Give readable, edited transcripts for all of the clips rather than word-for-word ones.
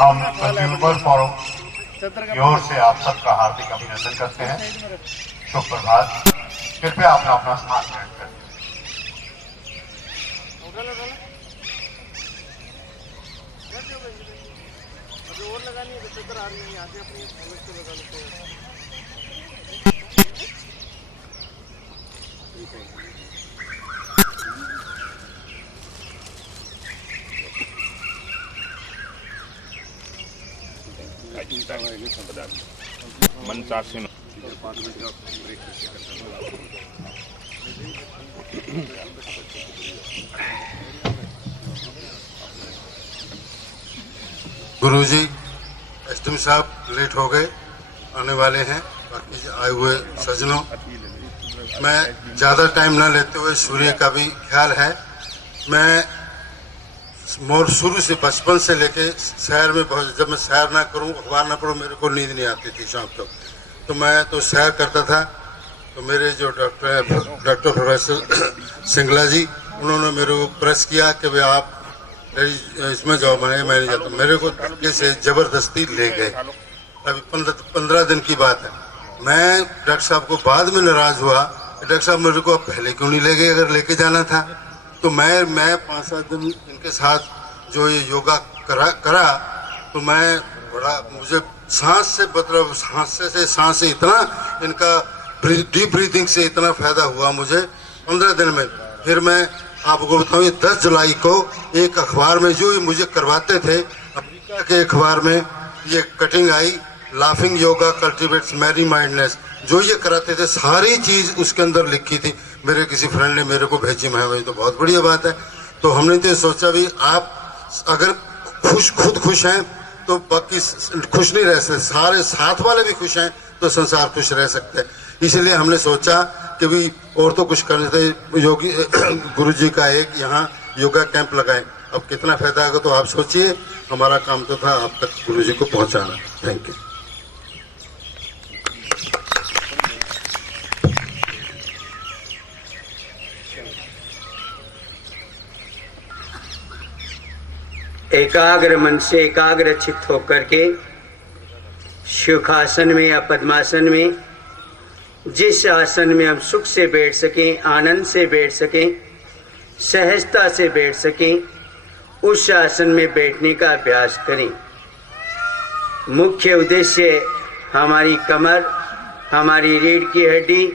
हम consumer forum की ओर से आप सबका हार्दिक अभिनंदन करते हैं। शुभ प्रभात। कृपया अपना अपना स्थान ग्रहण करें। गुरुजी, एसडीएम साहब लेट हो गए, आने वाले हैं। बाकी आए हुए सज्जनों, मैं ज़्यादा टाइम ना लेते हुए सूर्य का भी ख्याल है। मैं शुरू से बचपन से लेके शहर में जब मैं सैर ना करूं, अखबार ना पढूं, मेरे को नींद नहीं आती थी शाम को। तो मैं तो सैर करता था। तो मेरे जो डॉक्टर प्रोफेसर सिंगला जी, उन्होंने मेरे को प्रेस किया कि भाई आप इसमें जाओ। मैं नहीं जाता। मेरे को धक्के से जबरदस्ती ले गए। अभी 15 दिन की बात है। मैं डॉक्टर साहब को बाद में नाराज हुआ कि डॉक्टर साहब मेरे को पहले क्यों नहीं ले गए, अगर लेके जाना था। तो मैं 5-7 दिन इनके साथ जो ये योगा करा तो मैं बड़ा, मुझे सांस से इतना इनका डीप ब्रीथिंग से इतना फायदा हुआ मुझे 15 दिन में। फिर मैं आपको बताऊं, 10 जुलाई को एक अखबार में जो मुझे करवाते थे, अमेरिका के अखबार में ये कटिंग आई, laughing yoga cultivates merry mindness, जो ये कराते थे सारी चीज उसके अंदर लिखी थी। मेरे किसी फ्रेंड ने मेरे को भेजी। मैं भाई तो बहुत बढ़िया बात है। तो हमने तो सोचा भी आप अगर खुद खुश हैं तो बाकी खुश नहीं रह सकते, सारे साथ वाले भी खुश हैं तो संसार खुश रह सकते हैं। इसलिए हमने सोचा कि भी और तो कुछ करने थे, योगी गुरुजी का एक यहाँ योगा कैंप लगाएं। अब कितना फायदा होगा तो आप सोचिए। हमारा काम तो था आप तक गुरुजी को पहुंचाना। Thank you. एकाग्र मन से एकाग्र चित्त होकर के सुखासन में या पद्मासन में, जिस आसन में हम सुख से बैठ सकें, आनंद से बैठ सकें, सहजता से बैठ सकें, उस आसन में बैठने का अभ्यास करें। मुख्य उद्देश्य हमारी कमर, हमारी रीढ़ की हड्डी,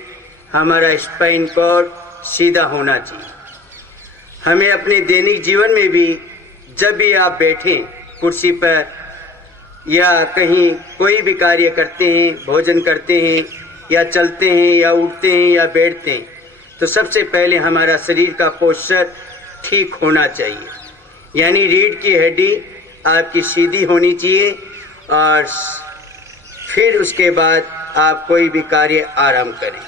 हमारा स्पाइन कॉर्ड सीधा होना चाहिए। हमें अपने दैनिक जीवन में भी जब भी आप बैठें कुर्सी पर या कहीं कोई भी कार्य करते हैं, भोजन करते हैं या चलते हैं या उठते हैं या बैठते हैं, तो सबसे पहले हमारा शरीर का पोस्चर ठीक होना चाहिए। यानी रीढ़ की हड्डी आपकी सीधी होनी चाहिए और फिर उसके बाद आप कोई भी कार्य आराम करें।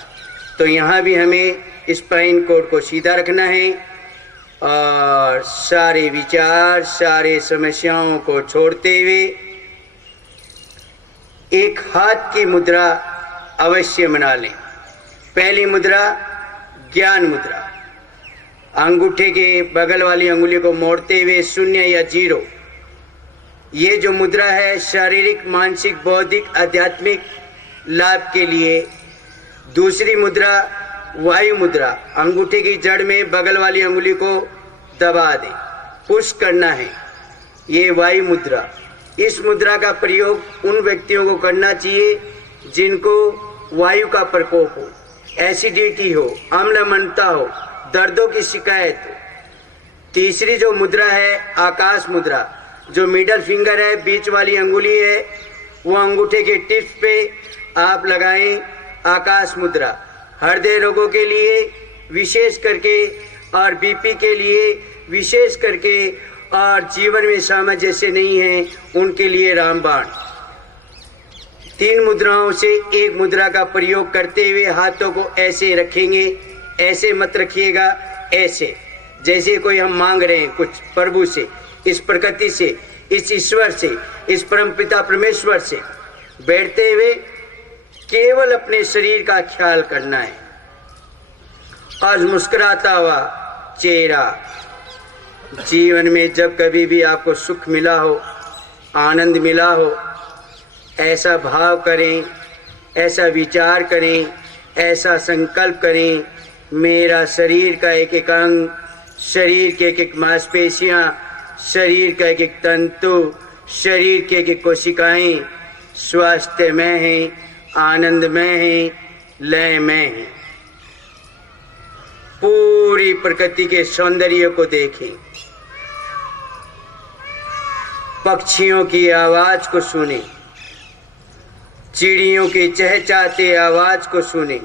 तो यहाँ भी हमें स्पाइन कोड को सीधा रखना है और सारे विचार, सारे समस्याओं को छोड़ते हुए एक हाथ की मुद्रा अवश्य बना लें। पहली मुद्रा ज्ञान मुद्रा, अंगूठे के बगल वाली अंगुली को मोड़ते हुए 0 या 0। ये जो मुद्रा है शारीरिक, मानसिक, बौद्धिक, आध्यात्मिक लाभ के लिए। दूसरी मुद्रा वायु मुद्रा, अंगूठे की जड़ में बगल वाली अंगुली को दबा दें, पुश करना है, ये वायु मुद्रा। इस मुद्रा का प्रयोग उन व्यक्तियों को करना चाहिए जिनको वायु का प्रकोप हो, एसिडिटी हो, अम्लमनता हो, दर्दों की शिकायत हो। तीसरी जो मुद्रा है आकाश मुद्रा, जो मिडल फिंगर है, बीच वाली अंगुली है, वो अंगूठे के टिप्स पे आप लगाएं आकाश मुद्रा। हृदय रोगों के लिए विशेष करके और बीपी के लिए विशेष करके और जीवन में सामंजस्य नहीं है उनके लिए रामबाण। 3 मुद्राओं से एक मुद्रा का प्रयोग करते हुए हाथों को ऐसे रखेंगे। ऐसे मत रखिएगा, ऐसे जैसे कोई हम मांग रहे हैं कुछ प्रभु से, इस प्रकृति से, इस ईश्वर से, इस परमपिता परमेश्वर से। बैठते हुए केवल अपने शरीर का ख्याल करना है और मुस्कुराता हुआ चेहरा। जीवन में जब कभी भी आपको सुख मिला हो, आनंद मिला हो, ऐसा भाव करें, ऐसा विचार करें, ऐसा संकल्प करें। मेरा शरीर का एक एक अंग, शरीर के एक एक मांसपेशियां, शरीर का एक एक तंतु, शरीर के एक एक कोशिकाएं स्वास्थ्य में हैं, आनंद में हैं, लय में हैं। पूरी प्रकृति के सौंदर्य को देखें, पक्षियों की आवाज को सुने, चिड़ियों की चहचहाती आवाज को सुने,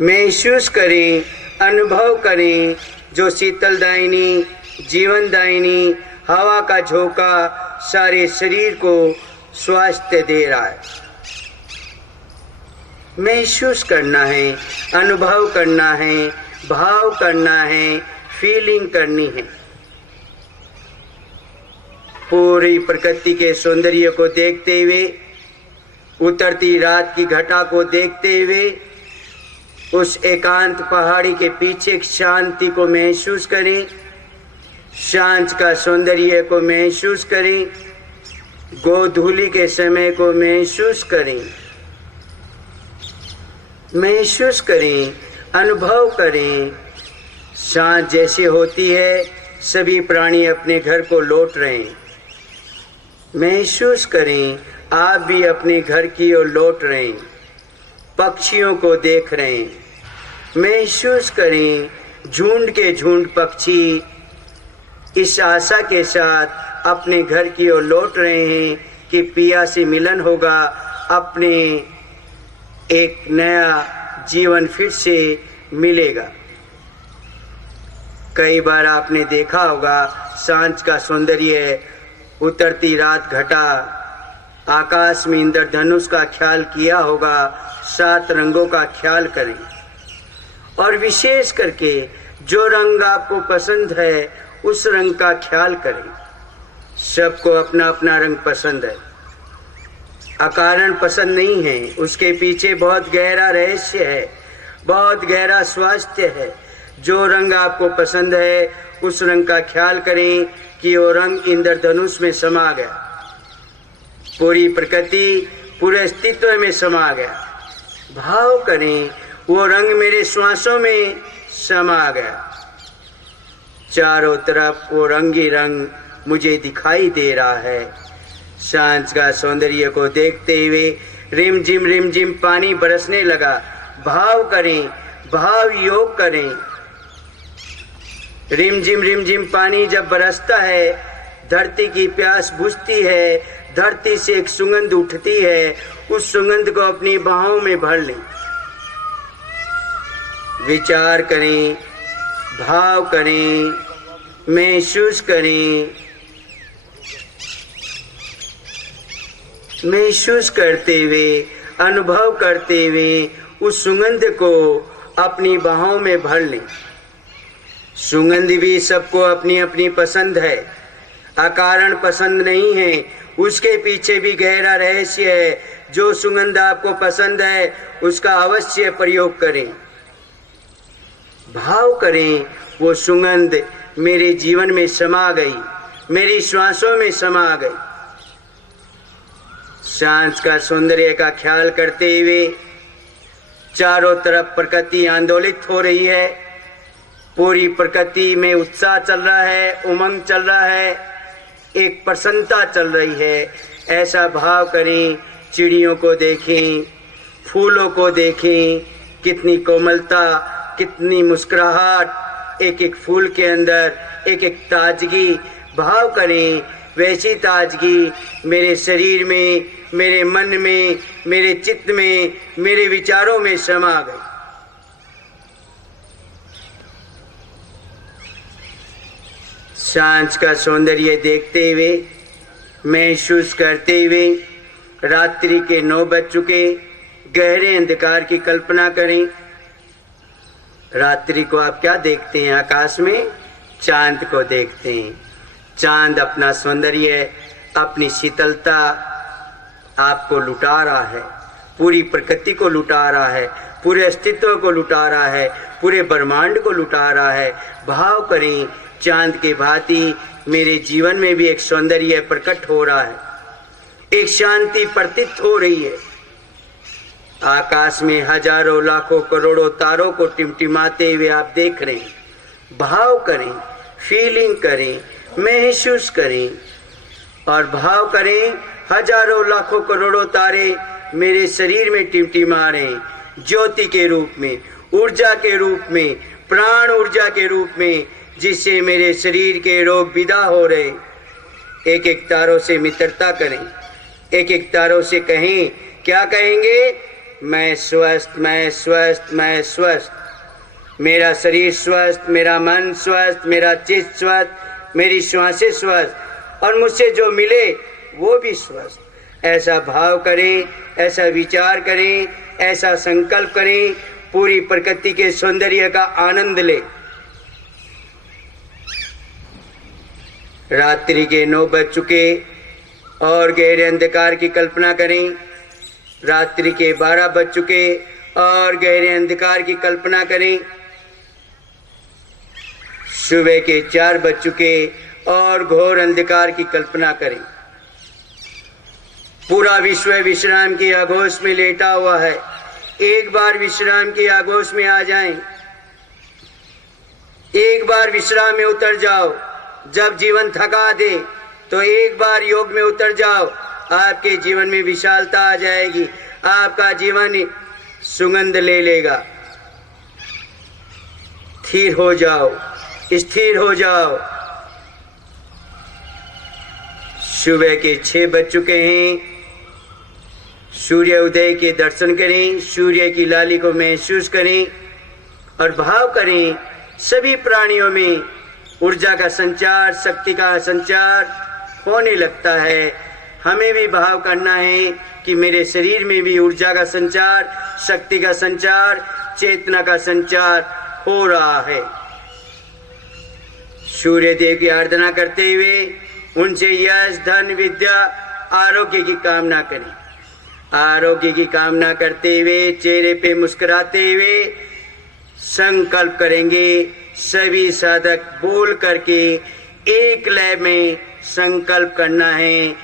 महसूस करें, अनुभव करें जो शीतलदायिनी, जीवनदायिनी हवा का झोंका सारे शरीर को स्वास्थ्य दे रहा है। महसूस करना है, अनुभव करना है, भाव करना है, फीलिंग करनी है। पूरी प्रकृति के सौंदर्य को देखते हुए, उतरती रात की घटा को देखते हुए, उस एकांत पहाड़ी के पीछे शांति को महसूस करें, शांत का सौंदर्य को महसूस करें, गोधूली के समय को महसूस करें, महसूस करें, अनुभव करें। सांझ जैसे होती है, सभी प्राणी अपने घर को लौट रहे हैं। महसूस करें, आप भी अपने घर की ओर लौट रहे हैं, पक्षियों को देख रहे हैं। महसूस करें, झुंड के झुंड पक्षी इस आशा के साथ अपने घर की ओर लौट रहे हैं कि पिया से मिलन होगा, अपने एक नया जीवन फिर से मिलेगा। कई बार आपने देखा होगा सांझ का सौंदर्य, उतरती रात घटा, आकाश में इंद्रधनुष का ख्याल किया होगा। 7 रंगों का ख्याल करें और विशेष करके जो रंग आपको पसंद है उस रंग का ख्याल करें। सबको अपना अपना रंग पसंद है, अकारण पसंद नहीं है, उसके पीछे बहुत गहरा रहस्य है, बहुत गहरा स्वास्थ्य है। जो रंग आपको पसंद है उस रंग का ख्याल करें कि वो रंग इंद्रधनुष में समा गया, पूरी प्रकृति पूरे अस्तित्व में समा गया। भाव करें, वो रंग मेरे श्वासों में समा गया। चारों तरफ वो रंगी रंग मुझे दिखाई दे रहा है। सांझ का सौंदर्य को देखते हुए रिम झिम पानी बरसने लगा। भाव करें, भाव योग करें। रिम झिम पानी जब बरसता है, धरती की प्यास बुझती है, धरती से एक सुगंध उठती है। उस सुगंध को अपनी बाहों में भर लें। विचार करें, भाव करें, महसूस करें। महसूस करते हुए, अनुभव करते हुए उस सुगंध को अपनी बाहों में भर लें। सुगंध भी सबको अपनी अपनी पसंद है, अकारण पसंद नहीं है, उसके पीछे भी गहरा रहस्य है। जो सुगंध आपको पसंद है उसका अवश्य प्रयोग करें। भाव करें, वो सुगंध मेरे जीवन में समा गई, मेरी श्वासों में समा गई। सांझ का सौंदर्य का ख्याल करते हुए चारों तरफ प्रकृति आंदोलित हो रही है। पूरी प्रकृति में उत्साह चल रहा है, उमंग चल रहा है, एक प्रसन्नता चल रही है। ऐसा भाव करें, चिड़ियों को देखें, फूलों को देखें, कितनी कोमलता, कितनी मुस्कुराहट, एक एक फूल के अंदर एक एक ताजगी। भाव करें, वैसी ताजगी मेरे शरीर में, मेरे मन में, मेरे चित्त में, मेरे विचारों में समा गई। सांझ का सौंदर्य देखते हुए, महसूस करते हुए रात्रि के 9 बज चुके। गहरे अंधकार की कल्पना करें। रात्रि को आप क्या देखते हैं? आकाश में चांद को देखते हैं। चांद अपना सौंदर्य, अपनी शीतलता आपको लुटा रहा है, पूरी प्रकृति को लुटा रहा है, पूरे अस्तित्व को लुटा रहा है, पूरे ब्रह्मांड को लुटा रहा है। भाव करें, चांद के भांति मेरे जीवन में भी एक सौंदर्य प्रकट हो रहा है, एक शांति प्रतीत हो रही है। आकाश में हजारों लाखों करोड़ों तारों को टिमटिमाते हुए आप देख रहे हैं। भाव करें, फीलिंग करें, महसूस करें और भाव करें। हजारों लाखों करोड़ों तारे मेरे शरीर में टिमटिमा रहे हैं, ज्योति के रूप में, ऊर्जा के रूप में, प्राण ऊर्जा के रूप में, जिससे मेरे शरीर के रोग विदा हो रहे। एक एक तारों से मित्रता करें, एक एक तारों से कहें, क्या कहेंगे? मैं स्वस्थ, मैं स्वस्थ, मैं स्वस्थ। मेरा शरीर स्वस्थ, मेरा मन स्वस्थ, मेरा चित्त स्वस्थ, मेरी श्वासें स्वस्थ और मुझसे जो मिले वो भी स्वस्थ। ऐसा भाव करें, ऐसा विचार करें, ऐसा संकल्प करें, पूरी प्रकृति के सौंदर्य का आनंद लें। रात्रि के 9 बज चुके और गहरे अंधकार की कल्पना करें। रात्रि के 12 बज चुके और गहरे अंधकार की कल्पना करें। सुबह के 4 बज चुके और घोर अंधकार की कल्पना करें। पूरा विश्व विश्राम की आगोश में लेटा हुआ है। एक बार विश्राम की आगोश में आ जाएं। एक बार विश्राम में उतर जाओ। जब जीवन थका दे तो एक बार योग में उतर जाओ, आपके जीवन में विशालता आ जाएगी, आपका जीवन सुगंध ले लेगा। स्थिर हो जाओ, स्थिर हो जाओ। सुबह के 6 बज चुके हैं। सूर्य उदय के दर्शन करें, सूर्य की लाली को महसूस करें और भाव करें। सभी प्राणियों में ऊर्जा का संचार, शक्ति का संचार होने लगता है। हमें भी भाव करना है कि मेरे शरीर में भी ऊर्जा का संचार, शक्ति का संचार, चेतना का संचार हो रहा है। सूर्य देव की आराधना करते हुए उनसे यश, धन, विद्या, आरोग्य की कामना करें। आरोग्य की कामना करते हुए चेहरे पे मुस्कुराते हुए संकल्प करेंगे। सभी साधक बोल करके एक लय में संकल्प करना है,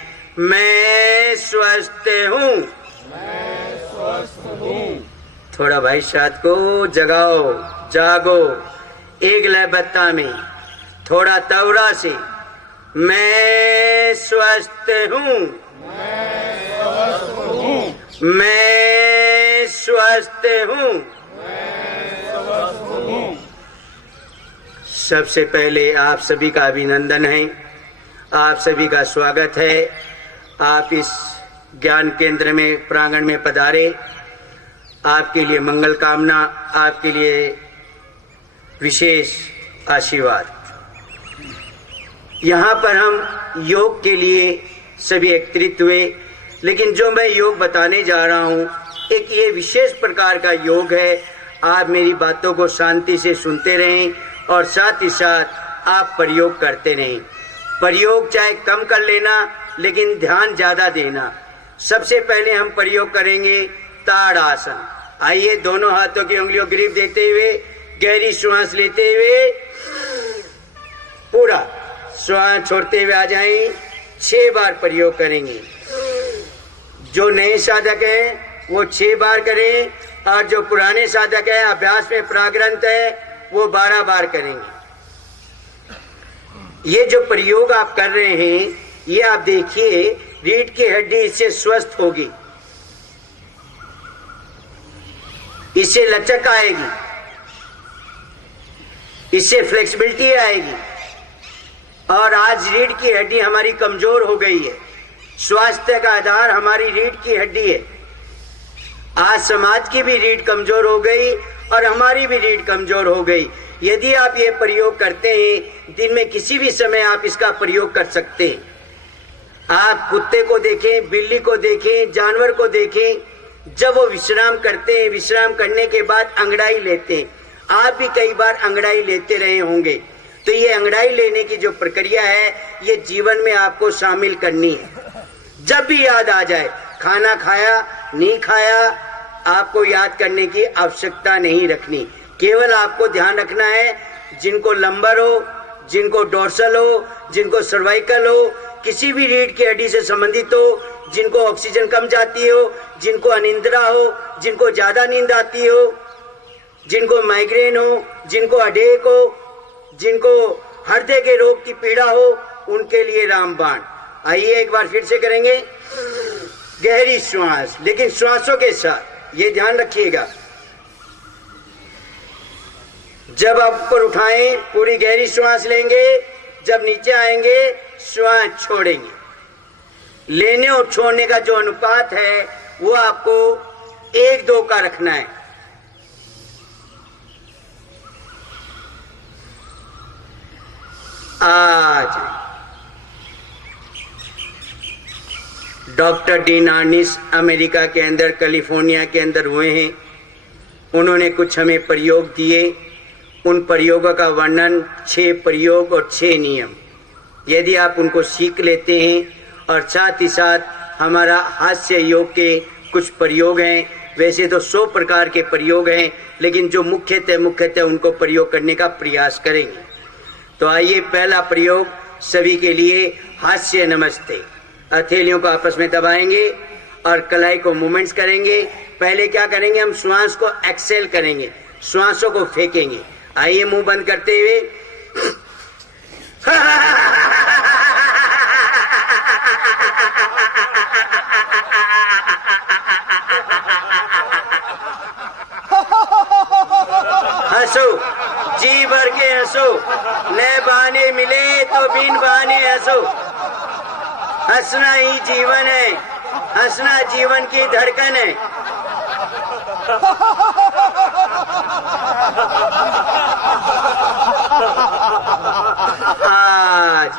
मैं स्वस्थ हूँ। मैं स्वस्थ हूँ। थोड़ा भाई साथ को जगाओ, जागो। एक लय बत्ता में थोड़ा तवरा से, मैं स्वस्थ हूँ। मैं स्वस्थ हूँ। मैं स्वस्थ हूँ। मैं स्वस्थ हूँ। सबसे पहले आप सभी का अभिनंदन है, आप सभी का स्वागत है। आप इस ज्ञान केंद्र में, प्रांगण में पधारे। आपके लिए मंगल कामना, आपके लिए विशेष आशीर्वाद। यहाँ पर हम योग के लिए सभी एकत्रित हुए, लेकिन जो मैं योग बताने जा रहा हूँ एक ये विशेष प्रकार का योग है। आप मेरी बातों को शांति से सुनते रहें और साथ ही साथ आप प्रयोग करते रहें। प्रयोग चाहे कम कर लेना, लेकिन ध्यान ज्यादा देना। सबसे पहले हम प्रयोग करेंगे ताड़ आसन। आइए, दोनों हाथों की उंगलियों ग्रिप देते हुए गहरी श्वास लेते हुए पूरा श्वास छोड़ते हुए आ जाएं। 6 बार प्रयोग करेंगे। जो नए साधक हैं वो 6 बार करें और जो पुराने साधक हैं, अभ्यास में प्राग्रंथ है, वो 12 बार करेंगे। ये जो प्रयोग आप कर रहे हैं, ये आप देखिए, रीढ़ की हड्डी इससे स्वस्थ होगी, इससे लचक आएगी, इससे फ्लेक्सिबिलिटी आएगी। और आज रीढ़ की हड्डी हमारी कमजोर हो गई है। स्वास्थ्य का आधार हमारी रीढ़ की हड्डी है। आज समाज की भी रीढ़ कमजोर हो गई और हमारी भी रीढ़ कमजोर हो गई। यदि आप ये प्रयोग करते हैं, दिन में किसी भी समय आप इसका प्रयोग कर सकते हैं। आप कुत्ते को देखें, बिल्ली को देखें, जानवर को देखें, जब वो विश्राम करते हैं, विश्राम करने के बाद अंगड़ाई लेते हैं। आप भी कई बार अंगड़ाई लेते रहे होंगे। तो ये अंगड़ाई लेने की जो प्रक्रिया है, ये जीवन में आपको शामिल करनी है। जब भी याद आ जाए, खाना खाया नहीं खाया, आपको याद करने की आवश्यकता नहीं रखनी। केवल आपको ध्यान रखना है, जिनको लंबर हो, जिनको डोर्सल हो, जिनको सर्वाइकल हो, किसी भी रीढ़ की हड्डी से संबंधित हो, जिनको ऑक्सीजन कम जाती हो, जिनको अनिद्रा हो, जिनको ज्यादा नींद आती हो, जिनको माइग्रेन हो, जिनको अडेक हो, जिनको हृदय के रोग की पीड़ा हो, उनके लिए रामबाण। आइए एक बार फिर से करेंगे गहरी श्वास, लेकिन श्वासों के साथ ये ध्यान रखिएगा, जब आप ऊपर उठाएं पूरी गहरी श्वास लेंगे, जब नीचे आएंगे श्वास छोड़ेंगे। लेने और छोड़ने का जो अनुपात है वो आपको 1-2 का रखना है। आज डॉक्टर डी नार्निस अमेरिका के अंदर, कैलिफोर्निया के अंदर हुए हैं। उन्होंने कुछ हमें प्रयोग दिए। उन प्रयोगों का वर्णन 6 प्रयोग और 6 नियम, यदि आप उनको सीख लेते हैं, और साथ ही साथ हमारा हास्य योग के कुछ प्रयोग हैं। वैसे तो 100 प्रकार के प्रयोग हैं, लेकिन जो मुख्यतः उनको प्रयोग करने का प्रयास करेंगे। तो आइए पहला प्रयोग सभी के लिए हास्य नमस्ते। हथेलियों को आपस में दबाएंगे और कलाई को मूवमेंट्स करेंगे। पहले क्या करेंगे, हम श्वास को एक्सेल करेंगे, श्वासों को फेंकेंगे। आइए मुंह बंद करते हुए हंसो, जी भर के हंसो। नए बहाने मिले तो बिन बहाने हंसो। हंसना ही जीवन है, हंसना जीवन की धड़कन है। आज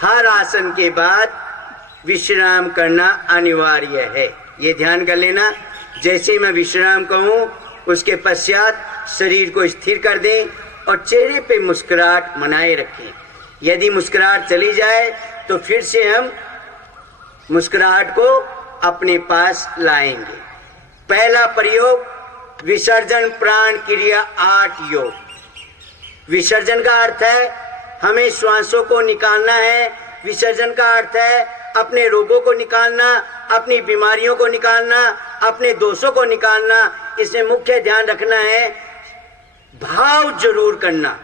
हर आसन के बाद विश्राम करना अनिवार्य है, ये ध्यान कर लेना। जैसे मैं विश्राम कहूं उसके पश्चात शरीर को स्थिर कर दें और चेहरे पे मुस्कुराहट बनाए रखें। यदि मुस्कुराहट चली जाए तो फिर से हम मुस्कुराहट को अपने पास लाएंगे। पहला प्रयोग विसर्जन प्राण क्रिया 8 योग। विसर्जन का अर्थ है हमें श्वासों को निकालना है। विसर्जन का अर्थ है अपने रोगों को निकालना, अपनी बीमारियों को निकालना, अपने दोषों को निकालना। इसमें मुख्य ध्यान रखना है भाव जरूर करना,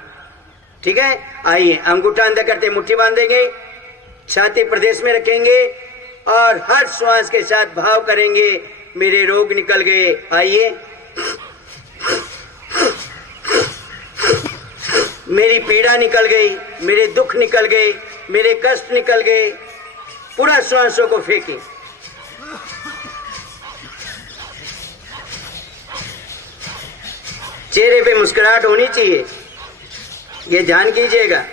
ठीक है। आइए अंगूठा अंदर करते मुट्ठी बांधेंगे, छाती प्रदेश में रखेंगे और हर श्वास के साथ भाव करेंगे मेरे रोग निकल गए। आइए, मेरी पीड़ा निकल गई, मेरे दुख निकल गए, मेरे कष्ट निकल गए। पूरा श्वासों को फेंकें। चेहरे पे मुस्कुराहट होनी चाहिए, ये ध्यान कीजिएगा।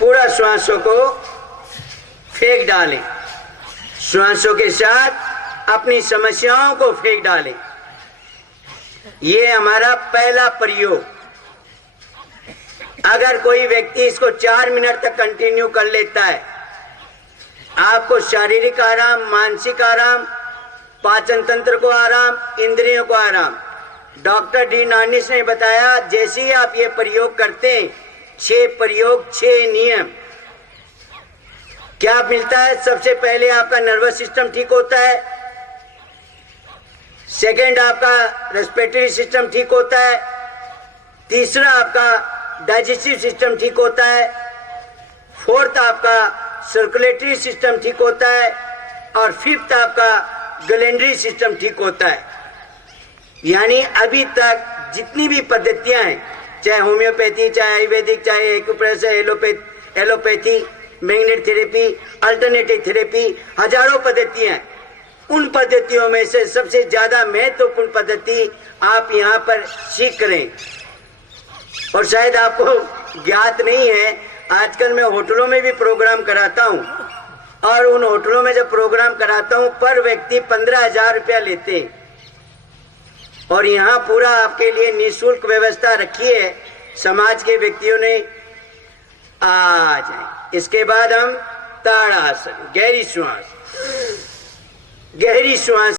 पूरा श्वासों को फेंक डालें। श्वासों के साथ अपनी समस्याओं को फेंक डालें। ये हमारा पहला प्रयोग। अगर कोई व्यक्ति इसको 4 मिनट तक कंटिन्यू कर लेता है, आपको शारीरिक आराम, मानसिक आराम, पाचन तंत्र को आराम, इंद्रियों को आराम। डॉक्टर डी नार्निस ने बताया जैसे ही आप ये प्रयोग करते हैं, 6 प्रयोग 6 नियम, क्या मिलता है? सबसे पहले आपका नर्वस सिस्टम ठीक होता है, सेकंड आपका रेस्पिरेटरी सिस्टम ठीक होता है, तीसरा आपका डाइजेस्टिव सिस्टम ठीक होता है, फोर्थ आपका सर्कुलेटरी सिस्टम ठीक होता है और फिफ्थ आपका गैलेंडरी सिस्टम ठीक होता है। यानी अभी तक जितनी भी पद्धतियां हैं, चाहे होम्योपैथी, चाहे आयुर्वेदिक, चाहे acupressure, allopathy, magnet therapy, alternative therapy, हजारों पद्धतियां हैं। उन पद्धतियों में से सबसे ज्यादा महत्वपूर्ण पद्धति आप यहाँ पर सीख रहे हैं। और शायद आपको ज्ञात नहीं है, आजकल मैं होटलों में भी प्रोग्राम कराता हूँ और उन होटलों में जब प्रोग्राम कराता हूँ पर व्यक्ति 15,000 रुपया लेते हैं। और यहाँ पूरा आपके लिए निःशुल्क व्यवस्था रखी है, समाज के व्यक्तियों ने। आ जाए। इसके बाद हम ताड़ासन, गहरी श्वास